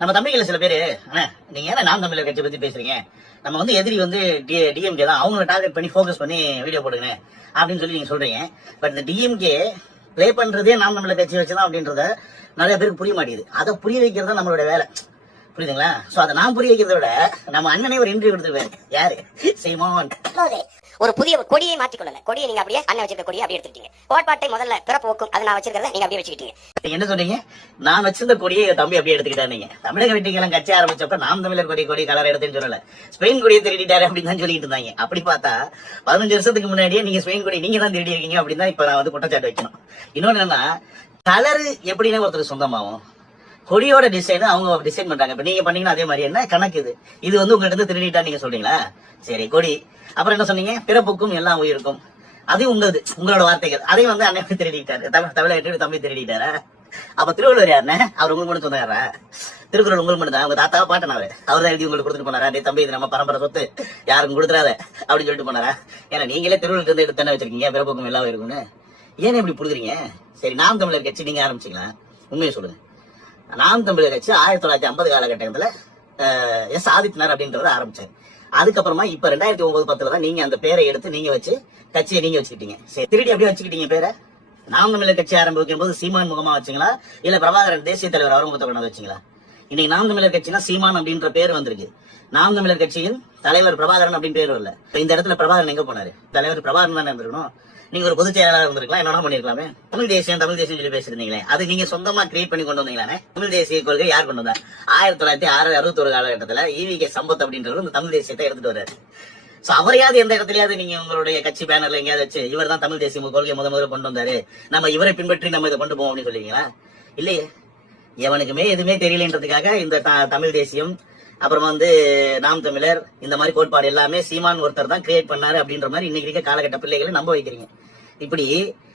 நம்ம தம்பிகள சில பேரு நீங்க ஏன்னா நாம் தமிழர் கட்சி பத்தி பேசுறீங்க? நம்ம வந்து எதிரி வந்து டிஎம்கே தான். அவங்கள டார்கெட் பண்ணி ஃபோக்கஸ் பண்ணி வீடியோ போடுங்க அப்படின்னு சொல்லி நீங்க சொல்றீங்க. பட் இந்த டிஎம்கே ப்ளே பண்றதே நாம் தமிழர் கட்சி வச்சுதான் அப்படின்றத நிறைய பேருக்கு புரிய மாட்டேங்குது. அதை புரிய வைக்கிறது தான் நம்மளோட வேலை. புரியுதுங்களா? சோ அதை நான் புரிய வைக்கிறத விட நம்ம அண்ணனே ஒரு இன்டர்வியூ கொடுத்துருவேன் யாரு? சீமான். ஒரு புதிய கொடியை மாற்றிக்கொள்ளல. கொடியை நீங்க அப்படியே அண்ணன் வச்சிருக்க கொடியை அப்படியே எடுத்துக்கிட்டீங்க. கோட்பாட்டை முதல்ல பிறப்பு ஓக்கும் அதை நான் வச்சிருக்கிறத நீங்க அப்படியே வச்சுக்கிட்டீங்க. என்ன சொன்னீங்க? நான் வச்சிருந்த கொடியை தம்பி அப்படியே எடுத்துக்கிட்டாரு நீங்க. தமிழக வெட்டிக்கெல்லாம் கட்சி ஆரம்பிச்சப்ப நாம் தமிழர் கொடி கொடி கலர் எடுத்துன்னு சொல்லல. ஸ்பெயின் கொடியை திருடிட்டாரு அப்படின்னு தான் சொல்லிட்டு இருந்தாங்க. அப்படி பார்த்தா பதினஞ்சு வருஷத்துக்கு முன்னாடியே நீங்க ஸ்பெயின் கொடி நீங்க தான் திருடி இருக்கீங்க அப்படின்னு தான் இப்ப நான் வந்து குற்றச்சாட்டு வைக்கணும். இன்னொன்னு என்னன்னா கலர் எப்படின்னா ஒருத்தர் சொந்தமாகும். கொடியோட டிசைன் அவங்க டிசைன் பண்றாங்க. இப்ப நீங்க பண்ணீங்கன்னா அதே மாதிரி. என்ன கணக்கு இது? இது வந்து உங்ககிட்ட இருந்து திருடிட்டா நீங்க சொல்றீங்களா? சரி கொடி. அப்புறம் என்ன சொன்னீங்க? பிறப்புக்கும் எல்லாம் உயிருக்கும். அது உங்களது உங்களோட வார்த்தைகள். அதையும் வந்து அண்ணன் திருடிட்டாரு. தமிழ் தமிழக தம்பி திருடிட்டாரா? அப்ப திருவள்ளுவர் யாருன்னு அவர் உங்களுக்கு மட்டும் சொன்னாரா? திருக்குறள் உங்களுக்கு மட்டும் தான் உங்க தாத்தாவை பாட்டனாரு அவர் தான் எழுதி உங்களுக்கு கொடுத்துட்டு போனாரா? டே தம்பி இது நம்ம பரம்பரை சொத்து. யாருக்கும் கொடுத்துறாத அப்படின்னு சொல்லிட்டு போனாரா? ஏன்னா நீங்களே திருவள்ளுவர் இருந்து எடுத்து தானே வச்சிருக்கீங்க. பிறப்புக்கும் எல்லாம் இருக்கும்னு ஏன் இப்படி புடுங்குறீங்க சரி நாம் தமிழர் கட்சி நீங்க ஆரம்பிச்சிக்கலாம். உண்மையை சொல்லுங்க. நாம் தமிழர் கட்சி ஆயிரத்தி தொள்ளாயிரத்தி ஐம்பது காலகட்டத்தில் எஸ் ஆதித்யநாத் அப்படின்றவர் ஆரம்பிச்சார். அதுக்கப்புறமா இப்ப ரெண்டாயிரத்தி ஒன்பது பத்துல தான் நீங்க அந்த பேரை எடுத்து நீங்க வச்சு கட்சியை நீங்க வச்சுக்கிட்டீங்க. சரி திருடி அப்படியே வச்சுக்கிட்டீங்க பேரை. நாம் தமிழர் கட்சி ஆரம்பிக்கும் போது சீமான் முகமா வச்சீங்களா? இல்ல பிரபாகரன் தேசிய தலைவர் அவரமுகத்தை கொண்டாந்து வச்சீங்களா? இன்னைக்கு நாம் தமிழர் கட்சினா சீமான் அப்படின்ற பேர் வந்திருக்கு. நாம் தமிழர் கட்சியின் தலைவர் பிரபாகரன் அப்படின்னு பேர் வரல. இந்த இடத்துல பிரபாகரன் எங்க போனாரு? தலைவர் பிரபாகரன் தானே இருந்திருக்கணும் நீங்க ஒரு பொதுச் செயலாளர் இருந்திருக்கலாம் என்ன பண்ணிருக்கலாமே. தமிழ் தேசியம் தமிழ் தேசியம் சொல்லி பேசிருந்தீங்களே அது நீங்க சொந்தமா கிரியேட் பண்ணி கொண்டு வந்தீங்களே தமிழ் தேசிய கொள்கை யார் கொண்டு வந்தார் ஆயிரத்தி தொள்ளாயிரத்தி ஆறு அறுபத்தி ஒரு காலகட்டத்துல ஈவி கே சம்பத் அப்படின்றவர் இந்த தமிழ் தேசியத்தை எடுத்துட்டு வர்றாரு. சோ அவரையாவது எந்த இடத்துலயாவது நீங்க உங்களுடைய கட்சி பேனர்ல எங்கேயாவது வச்சு இவர் தான் தமிழ் தேசிய கொள்கையை முத முதல்ல கொண்டு வந்தாரு. நம்ம இவரை பின்பற்றி நம்ம இதை கொண்டு போவோம் அப்படின்னு சொல்லுவீங்களா? இல்லையே. எவனுக்குமே எதுவுமே தெரியலன்றதுக்காக இந்த த- தமிழ் தேசியம் அப்புறம் வந்து நாம் தமிழர் இந்த மாதிரி கோட்பாடு எல்லாமே சீமான் ஒருத்தர் தான் கிரியேட் பண்ணாரு அப்படின்ற மாதிரி இன்னைக்கு இருக்க காலகட்ட பிள்ளைகளை நம்ப வைக்கிறீங்க. இப்படி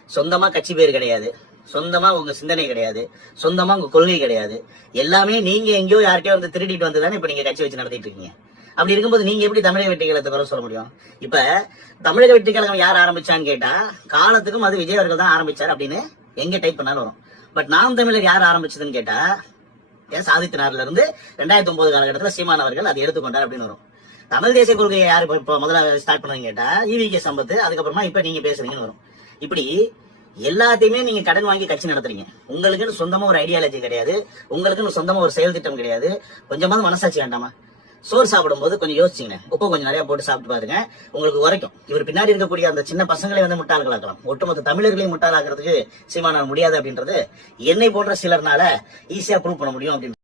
சொந்தமா கட்சி பேர் கிடையாது. சொந்தமா உங்க சிந்தனை கிடையாது. சொந்தமா உங்க கொள்கை கிடையாது. எல்லாமே நீங்க எங்கேயோ யார்கிட்டயோ வந்து திருடிட்டு வந்து தானே இப்ப நீங்க கட்சி வச்சு நடத்திட்டு இருக்கீங்க. அப்படி இருக்கும்போது நீங்க எப்படி தமிழக வெற்றி கழகத்தை குறை சொல்ல முடியும்? இப்ப தமிழக வெற்றி கழகம் யார் ஆரம்பிச்சான்னு கேட்டா காலத்துக்கும் அது விஜய் அவர்கள் தான் ஆரம்பிச்சார் அப்படின்னு எங்க டைப் பண்ணாலும் வரும். பட் நாம் தமிழர் யார் ஆரம்பிச்சதுன்னு கேட்டா எஸ் ஆதித்யநாத்ல இருந்து ரெண்டாயிரத்தி ஒன்பது காலகட்டத்தில் சீமான் அவர்கள் அதை எடுத்துக்கொண்டார் அப்படின்னு வரும். தமிழ் தேசிய கொள்கையை யார் இப்ப முதல்ல ஸ்டார்ட் பண்ணாங்க கேட்டா ஈவி கே சம்பத்து அதுக்கப்புறமா இப்ப நீங்க பேசுறீங்கன்னு வரும். இப்படி எல்லாத்தையுமே நீங்க கடன் வாங்கி கட்சி நடத்துறீங்க. உங்களுக்குன்னு சொந்தமா ஒரு ஐடியாலஜி கிடையாது. உங்களுக்குன்னு சொந்தமா ஒரு செயல் திட்டம் கிடையாது. கொஞ்சமாவது மனசாட்சி வேண்டாமா? சோறு சாப்பிடும்போது கொஞ்சம் யோசிச்சுங்க. உப்பு கொஞ்சம் நிறைய போட்டு சாப்பிட்டு பாருங்க. உங்களுக்கு உரைக்கும். இவர் பின்னாடி இருக்கக்கூடிய அந்த சின்ன பசங்களையும் வந்து முட்டாள்களாக்கலாம். ஒட்டுமொத்த தமிழர்களையும் முட்டாளாக்குறதுக்கு சீமானால் முடியாது அப்படின்றது என்னை போன்ற சிலர்னால ஈஸியா ப்ரூவ் பண்ண முடியும் அப்படின்னு